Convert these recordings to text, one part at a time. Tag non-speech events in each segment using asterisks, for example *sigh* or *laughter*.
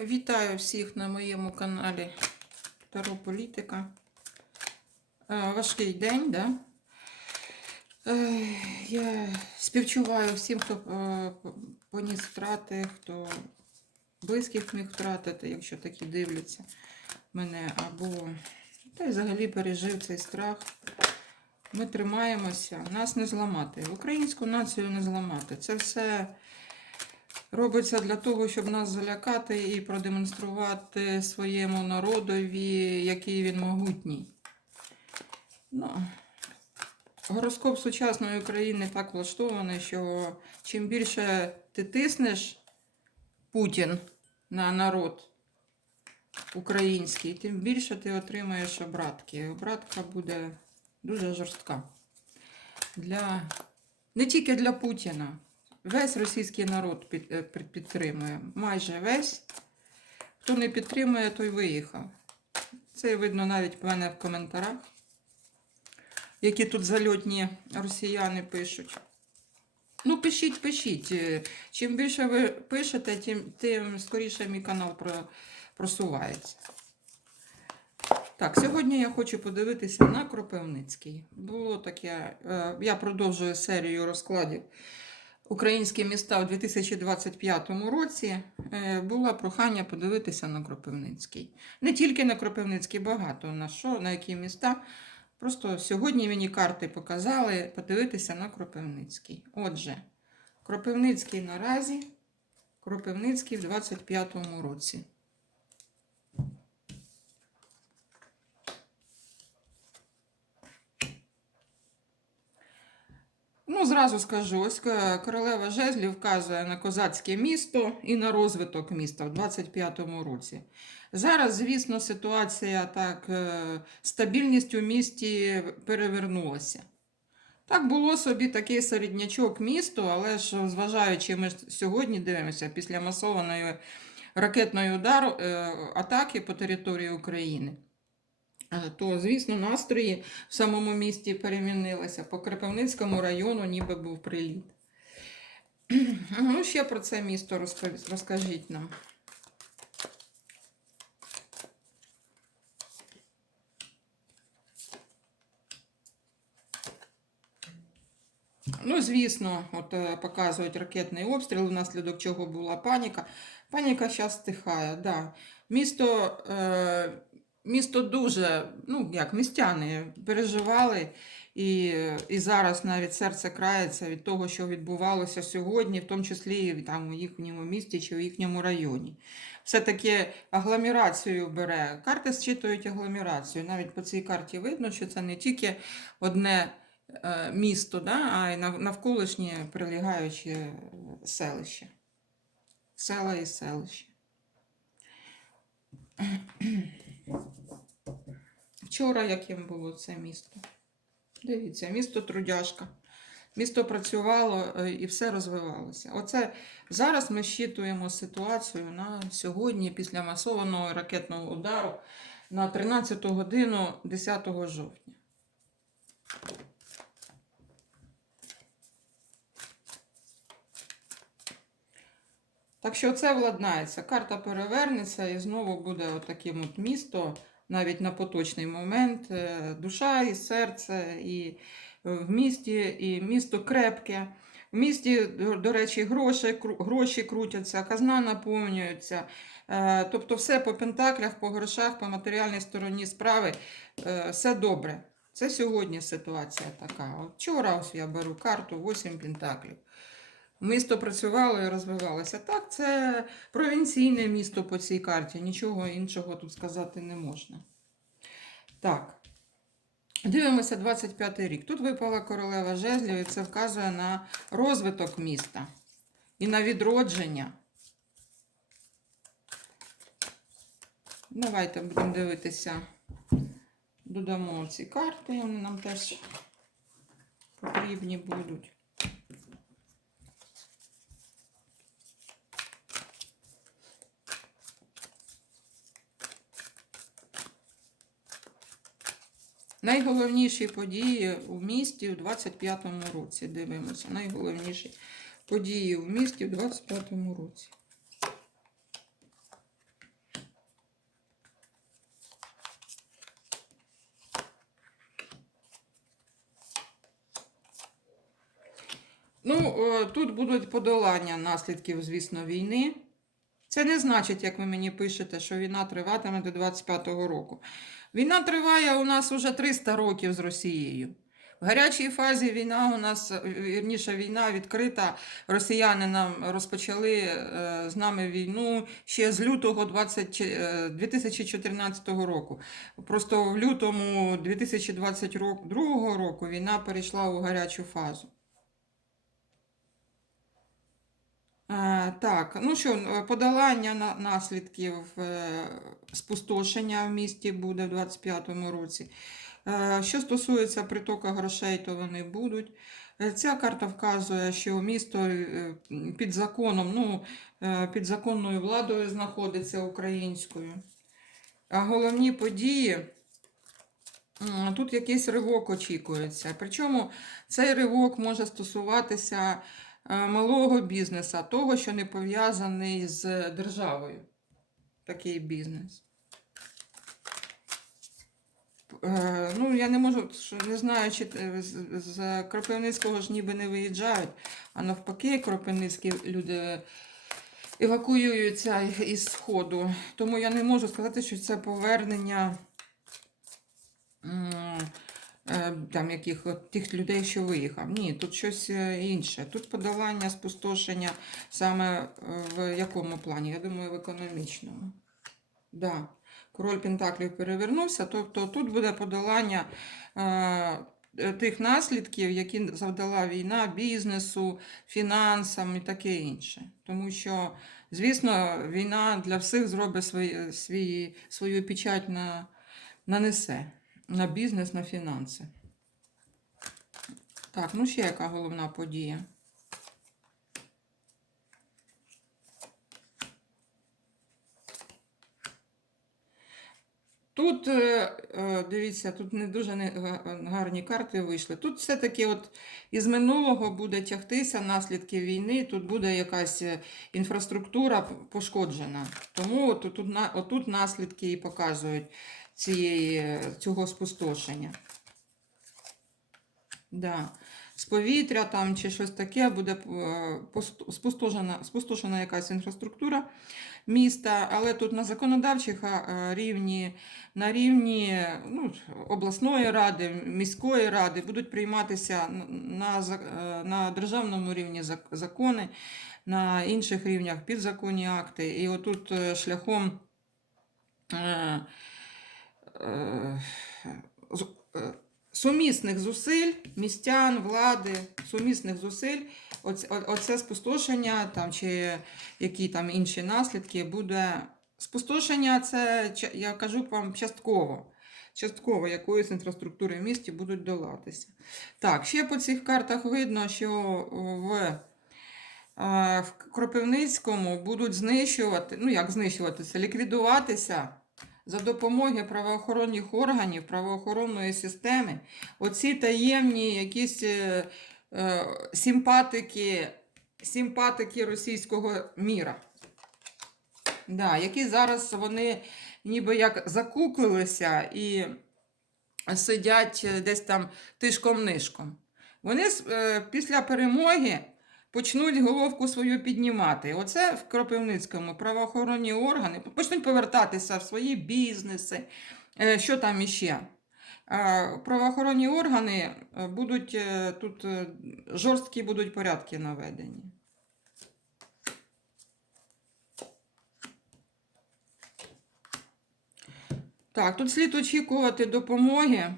Вітаю всіх на моєму каналі Таро Політика. Е, Важкий день, да? Е, Я співчуваю всім, хто е, поніс втрати, хто близьких міг втратити, якщо такі дивляться мене, або та й взагалі пережив цей страх. Ми тримаємося, нас не зламати. Українську націю не зламати. Це все робиться для того, щоб нас залякати і продемонструвати своєму народові, який він могутній. Ну, гороскоп сучасної України так влаштований, що чим більше ти тиснеш Путін на народ український, тим більше ти отримаєш обратки. Обратка буде дуже жорстка. Для... Не тільки для Путіна. Весь російський народ під, е, підтримує. Майже весь. Хто не підтримує, той виїхав. Це видно навіть в мене в коментарях, які тут зальотні росіяни пишуть. Ну, пишіть, пишіть. Е, Чим більше ви пишете, тим, тим скоріше мій канал про, просувається. Так, сьогодні я хочу подивитися на Кропивницький. Було таке, е, я продовжую серію розкладів українські міста у 2025 році. Е, Було прохання подивитися на Кропивницький. Не тільки на Кропивницький, багато на що, на які міста. Просто сьогодні мені карти показали подивитися на Кропивницький. Отже, Кропивницький наразі, Кропивницький в 2025 році. Ну, зразу скажу, ось королева жезлів вказує на козацьке місто і на розвиток міста в 25-му році. Зараз, звісно, ситуація так, е, стабільність у місті перевернулася. Так було собі такий середнячок місту, але ж зважаючи, ми ж сьогодні дивимося після масованої ракетної удару е, атаки по території України. То, звісно, настрої в самому місті перемінилися. По Кропивницькому району ніби був приліт. Ну, ще про це місто розкажіть нам. Ну, звісно, от е, показують ракетний обстріл, внаслідок чого була паніка. Паніка зараз стихає. Да. Місто, е, місто дуже, ну як містяни переживали, і, і зараз навіть серце крається від того, що відбувалося сьогодні, в тому числі там у їхньому місті чи у їхньому районі. Все-таки агломерацію бере. Карти зчитують агломерацію. Навіть по цій карті видно, що це не тільки одне е, місто, да, а й нав- навколишнє прилігаюче селище. Села і селище. Вчора яким було це місто? Дивіться, місто трудяжка. Місто працювало е, і все розвивалося. Оце зараз ми щитуємо ситуацію на сьогодні після масованого ракетного удару на 13 годину 10 жовтня. Так що це владнається. Карта перевернеться і знову буде отаким от місто, навіть на поточний момент. е, Душа і серце, і е, в місті, і місто крепке. В місті, до речі, гроші, гроші крутяться, казна наповнюється. Е, Тобто все по пентаклях, по грошах, по матеріальній стороні справи, все добре. Це сьогодні ситуація така. Вчора ось я беру карту 8 пентаклів. Місто працювало і розвивалося. Так, це провінційне місто по цій карті. Нічого іншого тут сказати не можна. Так. Дивимося 25 рік. Тут випала королева жезлів, і це вказує на розвиток міста і на відродження. Давайте будемо дивитися. Додамо ці карти, вони нам теж потрібні будуть. Найголовніші події в місті у 25-му році. Дивимося, найголовніші події в місті у 25-му році. Ну, е, тут будуть подолання наслідків, звісно, війни. Це не значить, як ви мені пишете, що війна триватиме до 25-го року. Війна триває у нас уже 300 років з Росією. В гарячій фазі війна у нас, е, вірніше, війна відкрита. Росіяни нам розпочали е, з нами війну ще з лютого 20, е, 2014 року. Просто в лютому 2022 року війна перейшла у гарячу фазу. Е, Так, ну що, е, подолання наслідків е, спустошення в місті буде в 2025 році. Е, Що стосується притоку грошей, то вони будуть. Е, Ця карта вказує, що місто е, під законом, ну, е, під законною владою знаходиться українською. А головні події. Тут якийсь ривок очікується. Причому цей ривок може стосуватися е, малого бізнесу, того, що не пов'язаний з державою. Такий бізнес. Е, Ну, я не можу, не знаю, чи е, з, Кропивницького ж ніби не виїжджають, а навпаки, Кропивницькі люди евакуюються із Сходу. Тому я не можу сказати, що це повернення е, там, яких, тих людей, що виїхав. Ні, тут щось е, інше. Тут подолання, спустошення саме е, в якому плані? Я думаю, в економічному. Да. Король Пентаклів перевернувся, тобто тут буде подолання е, тих наслідків, які завдала війна бізнесу, фінансам і таке інше. Тому що, звісно, війна для всіх зробить свої, свої, свою печать на, нанесе на бізнес, на фінанси. Так, ну ще яка головна подія? Тут, е, е, дивіться, тут не дуже гарні карти вийшли. Тут все-таки от із минулого буде тягтися наслідки війни, тут буде якась е, інфраструктура пошкоджена. Тому от, тут, на- отут наслідки і показують цієї, е, цього спустошення. Да. З повітря там чи щось таке буде е, спустошена, спустошена якась інфраструктура міста, але тут на законодавчих рівні, на рівні ну, обласної ради, міської ради будуть прийматися на, е, на державному рівні закони, на інших рівнях підзаконні акти. І отут е, шляхом е, е, е, сумісних зусиль містян, влади, сумісних зусиль, оце, оце спустошення там, чи які там інші наслідки буде. Спустошення це, я кажу вам, частково. Частково якоїсь інфраструктури в місті будуть долатися. Так, ще по цих картах видно, що в, е, в Кропивницькому будуть знищувати, ну як знищуватися, ліквідуватися за допомогою правоохоронних органів, правоохоронної системи, оці таємні якісь е, е, симпатики, симпатики російського міра. Да, які зараз вони ніби як закуклилися і сидять е, десь там тишком-нишком. Вони е, після перемоги почнуть головку свою піднімати. Оце в Кропивницькому правоохоронні органи почнуть повертатися в свої бізнеси. Е, Що там іще? Правоохоронні органи е, будуть е, тут жорсткі будуть порядки наведені. Так, тут слід очікувати допомоги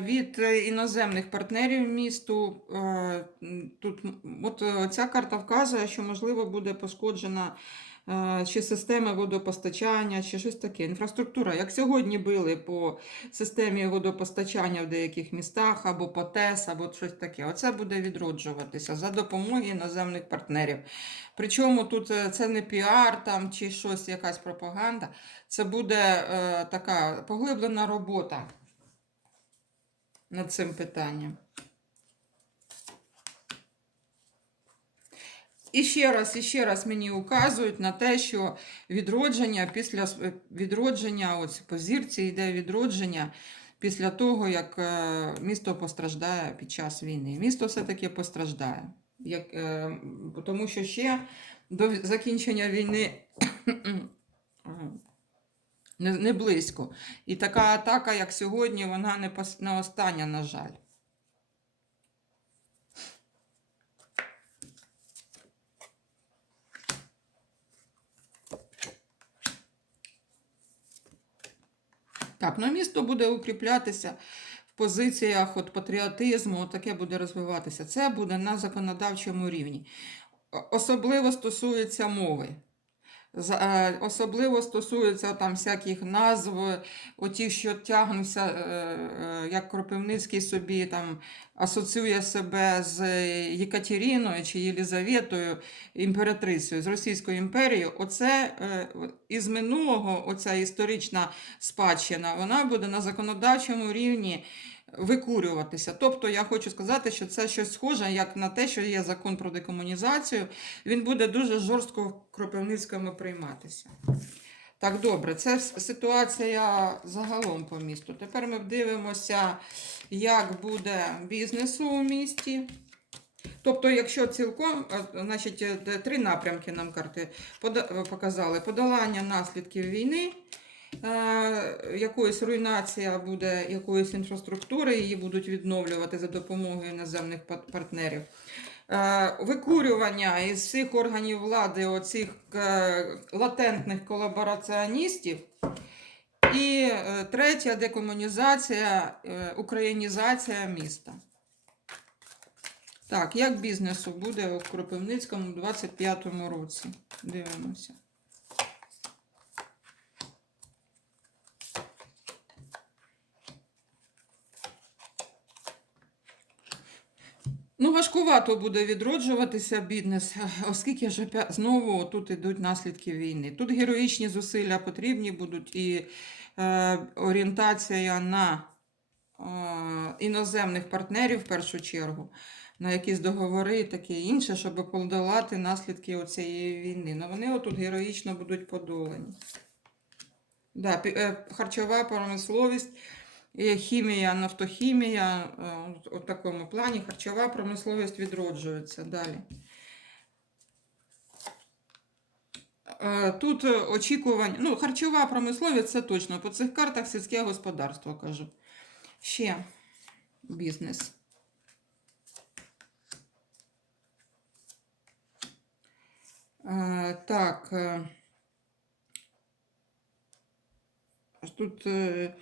від е, іноземних партнерів місту. Е, Тут от е, ця карта вказує, що можливо буде пошкоджена е, чи система водопостачання, чи щось таке. Інфраструктура, як сьогодні били по системі водопостачання в деяких містах, або по ТЕС, або щось таке. Оце буде відроджуватися за допомогою іноземних партнерів. Причому тут е, це не піар там, чи щось, якась пропаганда. Це буде е, така поглиблена робота над цим питанням. І ще раз, і ще раз мені указують на те, що відродження після відродження, ось по зірці йде відродження після того, як е, місто постраждає під час війни. Місто все-таки постраждає. Як, е, тому що ще до закінчення війни *coughs* е, не, не близько. І така атака, як сьогодні, вона не, пос- не остання, на жаль. Так, ну місто буде укріплятися в позиціях от патріотизму, от таке буде розвиватися. Це буде на законодавчому рівні. Особливо стосується мови. Е, Особливо стосується там всяких назв, оті, що тягнуться, е, е, як Кропивницький собі там асоціює себе з Єкатеріною чи Єлізаветою, імператрицею з Російською імперією. Оце із минулого, оця історична спадщина, вона буде на законодавчому рівні викурюватися. Тобто я хочу сказати, що це щось схоже як на те, що є закон про декомунізацію. Він буде дуже жорстко в Кропивницькому прийматися. Так, добре, це ситуація загалом по місту. Тепер ми дивимося, як буде бізнесу у місті. Тобто, якщо цілком, е, значить, е, три напрямки нам карти показали: подолання наслідків війни, якоїсь руйнація буде якоїсь інфраструктури, її будуть відновлювати за допомогою іноземних партнерів. Е, Викурювання із всіх органів влади оцих е, латентних колабораціоністів. І е, третя декомунізація, е, українізація міста. Так, як бізнесу буде у Кропивницькому у 25-му році? Дивимося. Ну, важкувато буде відроджуватися бізнес, оскільки ж знову тут ідуть наслідки війни. Тут героїчні зусилля потрібні будуть і е, орієнтація на е, іноземних партнерів в першу чергу, на якісь договори і таке інше, щоб подолати наслідки цієї війни. Ну вони отут героїчно будуть подолані. Да, е, харчова промисловість, хімія, нафтохімія, е, от в такому плані харчова промисловість відроджується далі. Е, Тут е, очікування, ну, харчова промисловість це точно. По цих картах сільське господарство кажу. Ще бізнес. Е, Так. е, Тут е,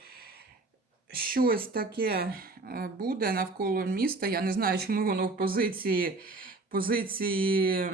щось таке е, буде навколо міста. Я не знаю, чому воно в позиції, позиції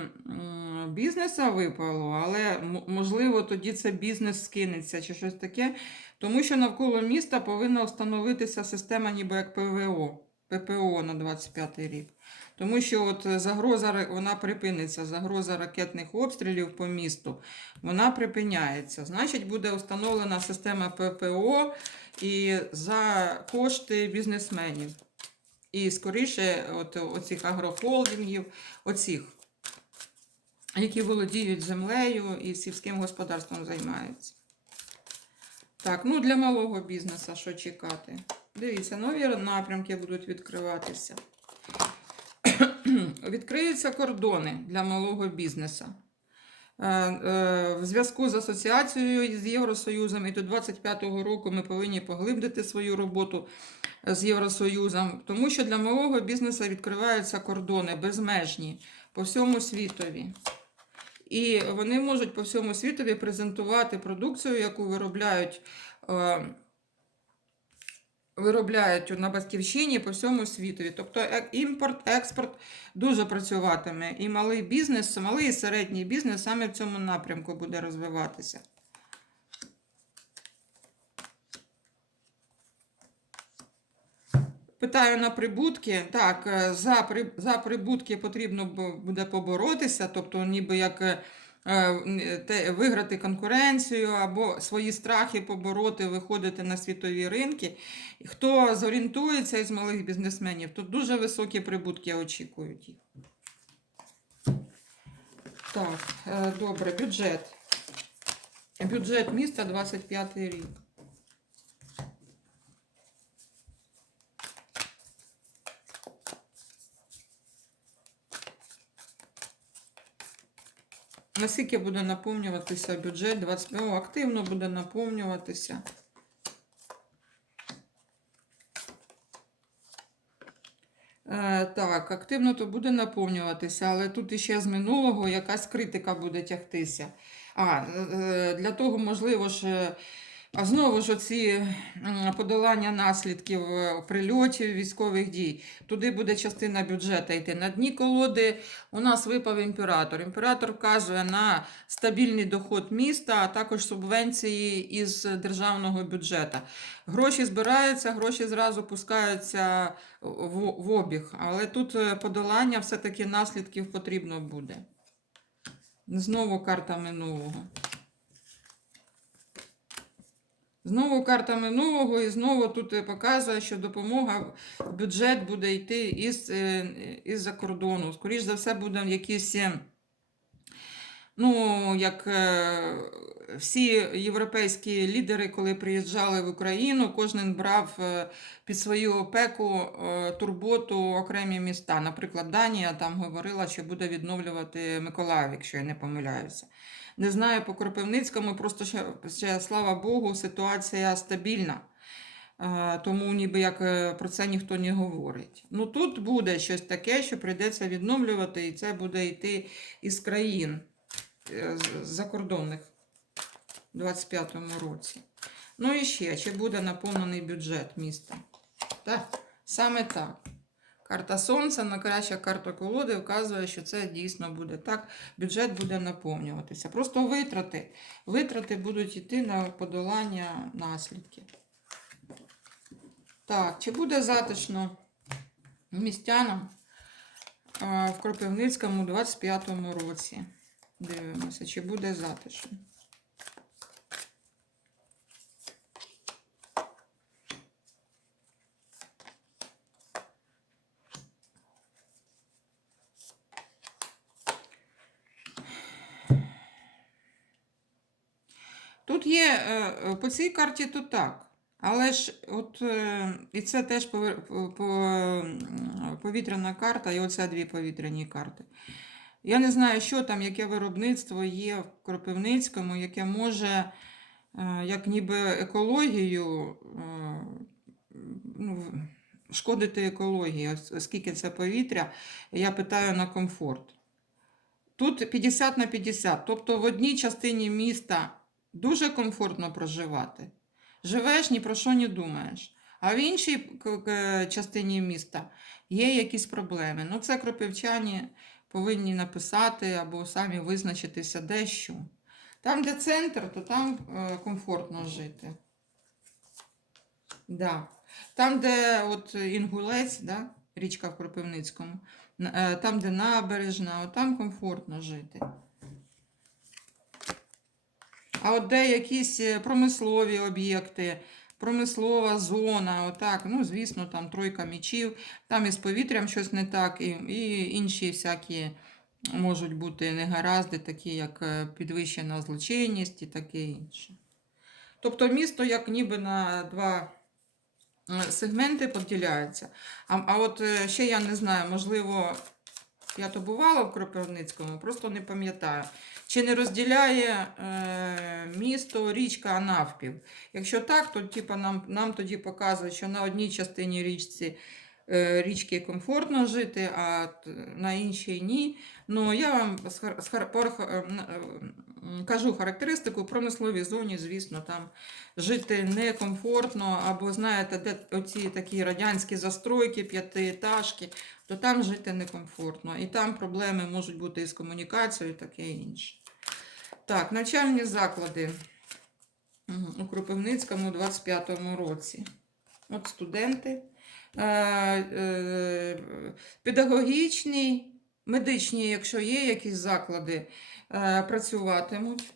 бізнеса випало, але можливо тоді це бізнес скинеться чи щось таке. Тому що навколо міста повинна встановитися система ніби як ПВО, ППО на 25 рік. Тому що от е, загроза вона припиниться, загроза ракетних обстрілів по місту, вона припиняється. Значить, буде встановлена система ППО і за кошти бізнесменів. І скоріше, от оцих агрохолдингів, оцих, які володіють землею і сільським господарством займаються. Так, ну для малого бізнесу що чекати? Дивіться, нові напрямки будуть відкриватися. *clears throat* Відкриються кордони для малого бізнесу. Е, е, В зв'язку з асоціацією з Євросоюзом і до 25-го року ми повинні поглибити свою роботу з Євросоюзом, тому що для малого бізнесу відкриваються кордони безмежні по всьому світові. І вони можуть по всьому світові презентувати продукцію, яку виробляють, е, виробляють на батьківщині по всьому світові. Тобто е- імпорт, експорт дуже працюватиме. І малий бізнес, малий і середній бізнес саме в цьому напрямку буде розвиватися. Питаю на прибутки. Так, е, за, за прибутки потрібно буде поборотися, тобто ніби як е, виграти конкуренцію або свої страхи побороти, виходити на світові ринки. Хто зорієнтується із малих бізнесменів, то дуже високі прибутки очікують їх. Так, е, добре, бюджет. Бюджет міста 25 рік. Наскільки буде наповнюватися бюджет 20... О, активно буде наповнюватися. Е, так, активно то буде наповнюватися, але тут іще з минулого якась критика буде тягтися. А, е, для того, можливо ж, е, а знову ж оці подолання наслідків е, прильотів військових дій. Туди буде частина бюджету йти. На дні колоди у нас випав імператор. Імператор вказує на стабільний доход міста, а також субвенції із державного бюджету. Гроші збираються, гроші зразу пускаються в, обіг. Але тут е, подолання все-таки наслідків потрібно буде. Знову карта минулого. Знову карта минулого, і знову тут е, показує, що допомога бюджет буде йти із, е, із-за кордону. Скоріше за все, буде якісь, е, ну, як всі європейські лідери, коли приїжджали в Україну, кожен брав під свою опеку турботу окремі міста. Наприклад, Данія там говорила, що буде відновлювати Миколаїв, якщо я не помиляюся. Не знаю по Кропивницькому, просто ще, ще слава Богу, ситуація стабільна. Е, Тому ніби як е, про це ніхто не говорить. Ну тут буде щось таке, що прийдеться відновлювати, і це буде йти із країн е, закордонних у 25-му році. Ну і ще, чи буде наповнений бюджет міста? Так, саме так. Карта Сонця, найкраща карта колоди, вказує, що це дійсно буде так. Бюджет буде наповнюватися. Просто витрати. Витрати будуть йти на подолання наслідків. Так, чи буде затишно містянам в Кропивницькому 25-му році? Дивимося, чи буде затишно. Тут є е, е, по цій карті то так. Але ж от е, і це теж повітряна карта, і оце дві повітряні карти. Я не знаю, що там, яке виробництво є в Кропивницькому, яке може, е, як ніби екологію, е, ну, шкодити екології, оскільки це повітря, я питаю на комфорт. Тут 50 на 50, тобто в одній частині міста дуже комфортно проживати. Живеш, ні про що не думаєш. А в іншій частині міста є якісь проблеми. Ну, це кропивчані повинні написати або самі визначитися дещо. Там, де центр, то там е, комфортно жити. Да. Там, де от Інгулець, да, річка в Кропивницькому, е, там, де набережна, там комфортно жити. А от де якісь е, промислові об'єкти, промислова зона, отак, ну, звісно, там тройка мічів, там із повітрям щось не так, і, і інші всякі можуть бути негаразди, такі як е, підвищена злочинність і таке інше. Тобто місто як ніби на два е, сегменти поділяється. А, а от ще я не знаю, можливо, я то бувала в Кропивницькому, просто не пам'ятаю. Чи не розділяє е, місто річка навпів? Якщо так, то типа, нам, нам тоді показують, що на одній частині річці, е, річки комфортно жити, а на іншій ні. Ну, я вам е, е, кажу характеристику, в промисловій зоні, звісно, там жити некомфортно, або знаєте, де оці такі радянські застройки, п'ятиетажки, то там жити некомфортно. І там проблеми можуть бути із комунікацією таке інше. Так, навчальні заклади у Кропивницькому у 25-му році. От студенти. Е, е, педагогічні, медичні, якщо є якісь заклади, е, працюватимуть.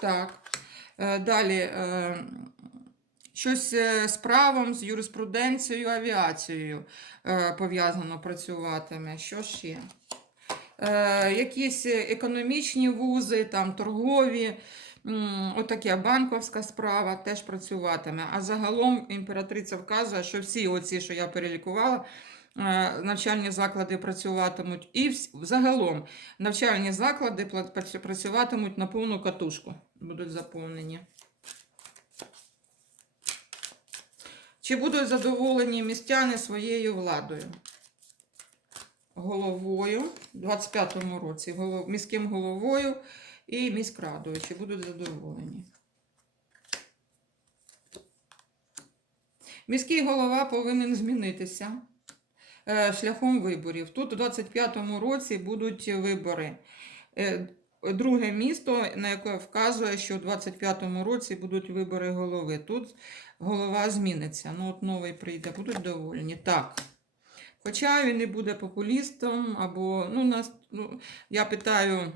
Так. Далі. Щось е, з правом, з юриспруденцією, авіацією е, пов'язано працюватиме. Що ще? Е, якісь економічні вузи, там торгові, отаке банковська справа теж працюватиме. А загалом імператриця вказує, що всі оці, що я перелікувала, навчальні заклади працюватимуть, і вс- загалом навчальні заклади працюватимуть на повну катушку, будуть заповнені. Чи будуть задоволені містяни своєю владою? Головою у 25-му році, міським головою і міськрадою. Чи будуть задоволені? Міський голова повинен змінитися е, шляхом виборів. Тут у 25-му році будуть вибори. Друге місто, на яке вказує, що у 25-му році будуть вибори голови. Тут голова зміниться. Ну, от новий прийде, будуть довольні. Так. Хоча він не буде популістом, або ну, нас, ну, я питаю,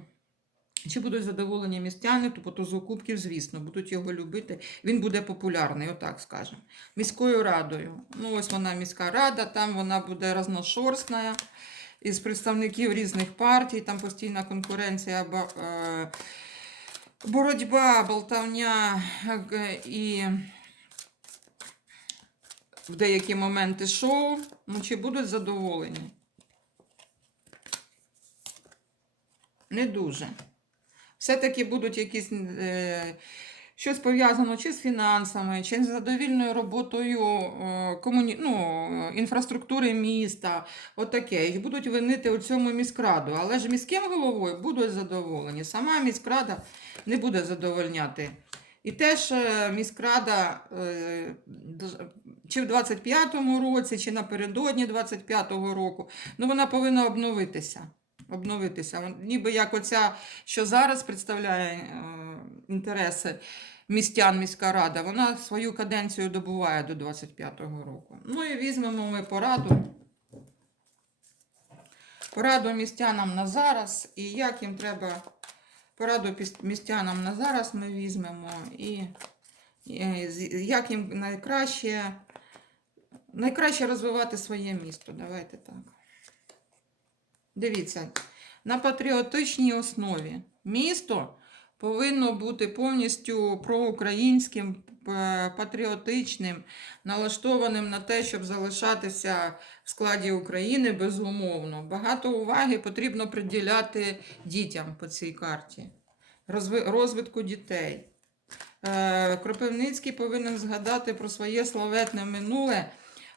чи будуть задоволені містяни, то по кубків, звісно, будуть його любити. Він буде популярний, отак скажемо. Міською радою. Ну, ось вона міська рада, там вона буде разношорстна, із представників різних партій, там постійна конкуренція, е, боротьба, болтавня і в деякі моменти шоу. Ну, чи будуть задоволені? Не дуже. Все-таки будуть якісь е, щось пов'язано чи з фінансами, чи з задовільною роботою е, комуні... ну, інфраструктури міста. Отаке. І будуть винити у цьому міськраду. Але ж міським головою будуть задоволені. Сама міськрада не буде задовольняти. І теж е, міськрада е, чи в 25-му році, чи напередодні 25-го року, ну вона повинна обновитися. Обновитися. Ніби як оця, що зараз представляє інтереси містян міська рада, вона свою каденцію добуває до 25-го року. Ну і візьмемо ми пораду. Пораду містянам на зараз і як їм треба пораду містянам на зараз ми візьмемо і, як їм найкраще, найкраще розвивати своє місто. Давайте так. Дивіться, на патріотичній основі місто повинно бути повністю проукраїнським, патріотичним, налаштованим на те, щоб залишатися в складі України безумовно. Багато уваги потрібно приділяти дітям по цій карті, розвитку дітей. Е, Кропивницький повинен згадати про своє славетне минуле,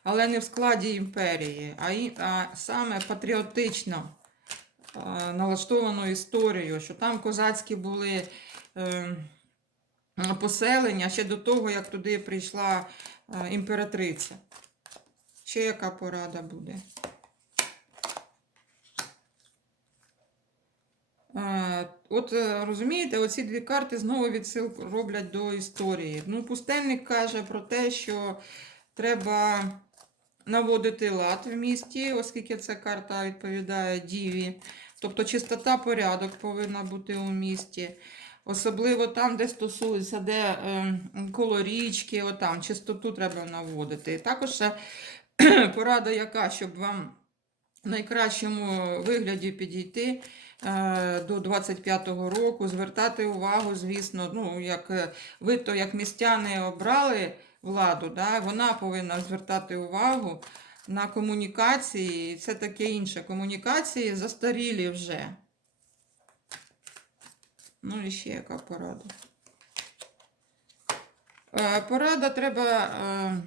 але не в складі імперії, а, саме патріотично налаштовану історію, що там козацькі були е, поселення ще до того, як туди прийшла е, імператриця. Ще яка порада буде? Е, От е, розумієте, оці дві карти знову відсилку роблять до історії. Ну, пустельник каже про те, що треба наводити лад в місті, оскільки ця карта відповідає діві. Тобто чистота, порядок повинна бути у місті. Особливо там, де стосується, де е, коло річки, отам чистоту треба наводити. Також ще *clears throat* порада яка, щоб вам в найкращому вигляді підійти е, до 25-го року, звертати увагу, звісно, ну, як е, ви то як містяни обрали владу, да, вона повинна звертати увагу на комунікації, і це таке інше. Комунікації застарілі вже. Ну і ще яка порада. Е, Порада треба, е,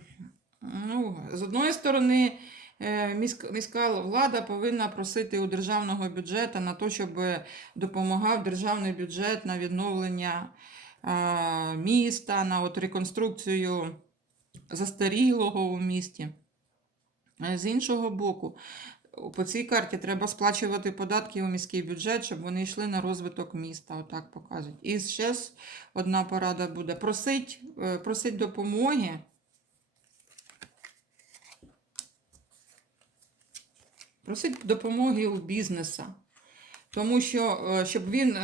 ну, з одної сторони, е, міська, влада повинна просити у державного бюджету на те, щоб допомагав державний бюджет на відновлення міста, на от реконструкцію застарілого у місті. Е, З іншого боку, по цій карті треба сплачувати податки у міський бюджет, щоб вони йшли на розвиток міста. Отак показують. І ще одна порада буде: просить, е, просить допомоги. Просить допомоги у бізнеса. Тому що, е, щоб він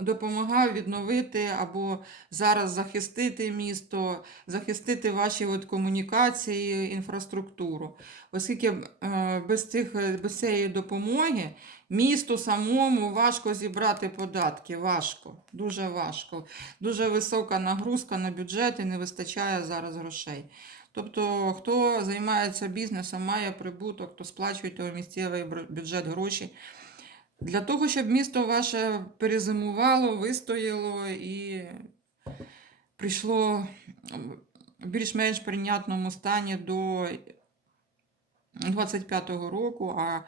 допомагав відновити або зараз захистити місто, захистити ваші от комунікації, інфраструктуру. Оскільки е, без, цих, без цієї допомоги місту самому важко зібрати податки. Важко, дуже важко. Дуже висока нагрузка на бюджет і не вистачає зараз грошей. Тобто, хто займається бізнесом, має прибуток, то сплачуйте у місцевий бюджет гроші. Для того, щоб місто ваше перезимувало, вистояло і прийшло в більш-менш прийнятному стані до 25-го року, а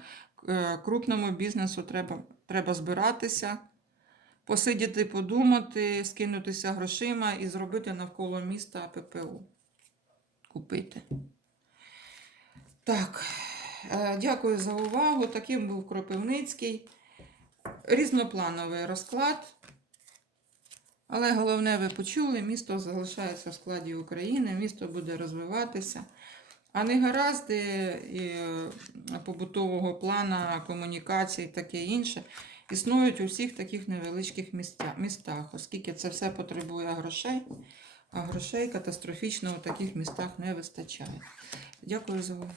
е, крупному бізнесу треба, треба збиратися, посидіти, подумати, скинутися грошима і зробити навколо міста ППУ. Купити. Так, е, дякую за увагу. Таким був Кропивницький. Різноплановий розклад. Але головне, ви почули, місто залишається в складі України, місто буде розвиватися. А не гаразди і е, побутового плана, комунікацій, таке інше, існують у всіх таких невеличких містах, оскільки це все потребує грошей, а грошей катастрофічно у таких містах не вистачає. Дякую за увагу.